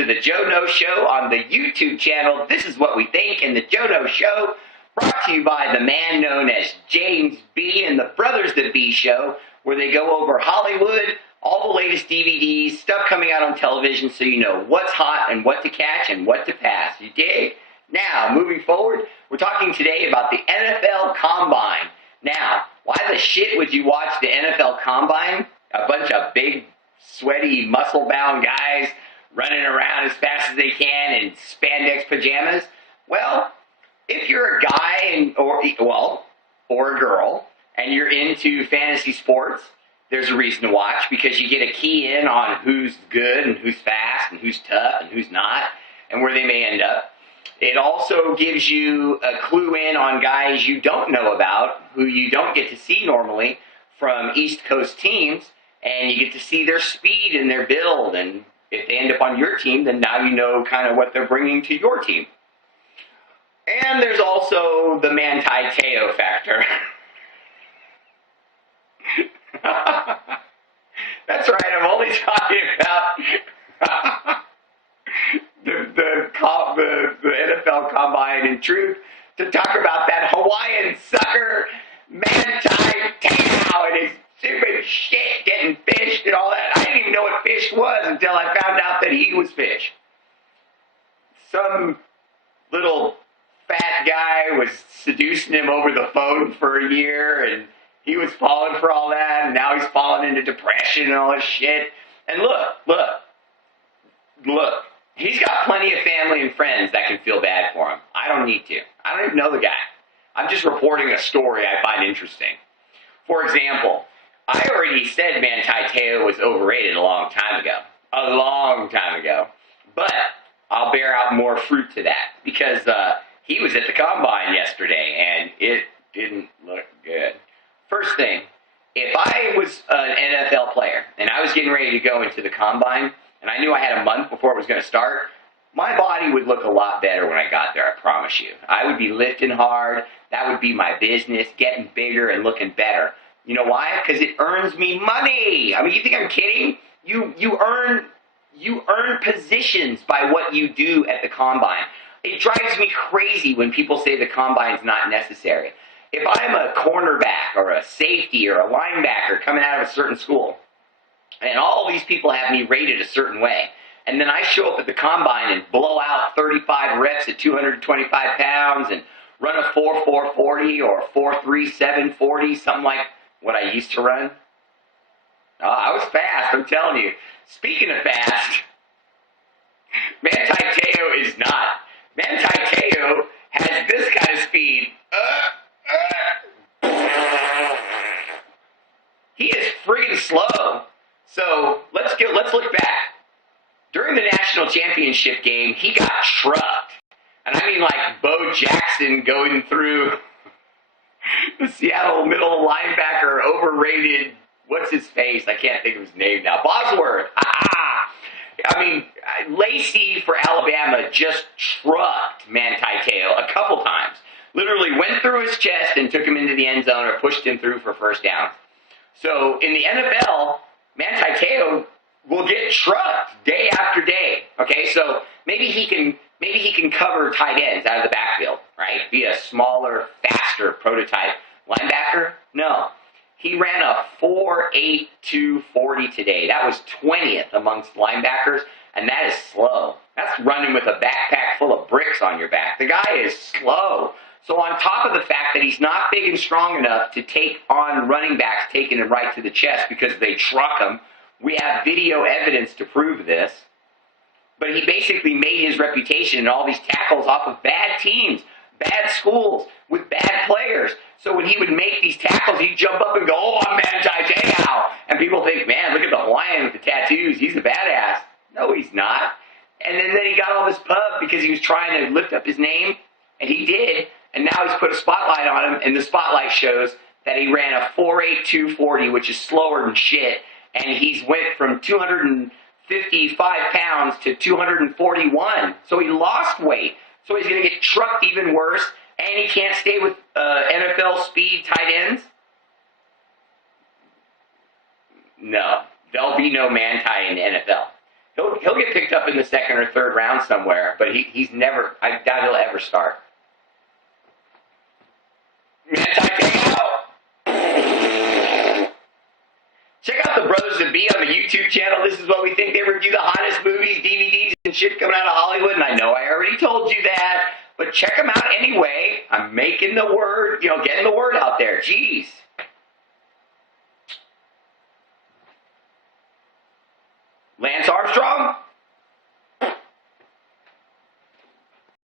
to the Joe No Show on the YouTube channel. This is what we think in the Joe No Show, brought to you by the man known as James B. and the Brothers The B Show, where they go over Hollywood, all the latest DVDs, stuff coming out on television, so you know what's hot and what to catch and what to pass. You dig? Now, moving forward, we're talking today about the NFL Combine. Now, why the shit would you watch the NFL Combine? A bunch of big, sweaty, muscle-bound guys running around as fast as they can in spandex pajamas? Well, if you're a guy or a girl and you're into fantasy sports, there's a reason to watch, because you get a key in on who's good and who's fast and who's tough and who's not and where they may end up. It also gives you a clue in on guys you don't know about, who you don't get to see normally from East Coast teams, and you get to see their speed and their build, and if they end up on your team, then now you know kind of what they're bringing to your team. And there's also the mantai factor. That's right, I'm only talking about the NFL Combine in truth, to talk about that Hawaiian sucker mantai and his stupid shit getting fished and all that. I didn't even know what fish was until I found out that he was fish. Some little fat guy was seducing him over the phone for a year, and he was falling for all that, and now he's falling into depression and all this shit. And look, he's got plenty of family and friends that can feel bad for him. I don't need to. I don't even know the guy. I'm just reporting a story I find interesting. For example, I already said mantai was overrated a long time ago. But I'll bear out more fruit to that, because he was at the Combine yesterday, and it didn't look good. First thing, if I was an NFL player and I was getting ready to go into the Combine, and I knew I had a month before it was going to start, my body would look a lot better when I got there, I promise you. I would be lifting hard. That would be my business, getting bigger and looking better. You know why? Because it earns me money. I mean, you think I'm kidding? You earn positions by what you do at the Combine. It drives me crazy when people say the Combine's not necessary. If I'm a cornerback or a safety or a linebacker coming out of a certain school, and all these people have me rated a certain way, and then I show up at the Combine and blow out 35 reps at 225 pounds and run a 4.4 40 or 4.3 740, something like what I used to run. I was fast, I'm telling you. Speaking of fast, mantai is not. Mantai has this kind of speed. He is friggin' slow. So let's look back. During the national championship game, he got trucked. And I mean like Bo Jackson going through the Seattle middle linebacker, overrated, what's his face? I can't think of his name now. Bosworth. I mean, Lacey for Alabama just trucked mantai a couple times. Literally went through his chest and took him into the end zone or pushed him through for first down. So in the NFL, mantai will get trucked day after day. Okay, so maybe he can cover tight ends out of the backfield, right? Be a smaller, faster prototype linebacker. No, he ran a 4.8 40 today. That was 20th amongst linebackers, and that is slow. That's running with a backpack full of bricks on your back. The guy is slow. So on top of the fact that he's not big and strong enough to take on running backs taking him right to the chest because they truck him, we have video evidence to prove this. But he basically made his reputation and all these tackles off of bad teams, bad schools, with bad players. So when he would make these tackles, he'd jump up and go, "Oh, I'm mantai." And people think, man, look at the Hawaiian with the tattoos. He's a badass. No, he's not. And then he got all this pub because he was trying to lift up his name, and he did. And now he's put a spotlight on him, and the spotlight shows that he ran a 4.8 40, which is slower than shit. And he's went from 255 pounds to 241. So he lost weight. So he's going to get trucked even worse, and he can't stay with NFL speed tight ends? No. There'll be no mantai in the NFL. He'll get picked up in the second or third round somewhere, but he's never. I doubt he'll ever start. Manti Te'o. Check out the Brothers of B on the YouTube channel. This is what we think. They review the hottest movies, DVDs, and shit coming out of Hollywood. And I know I already told you that, but check them out anyway. I'm making the word, getting the word out there. Jeez.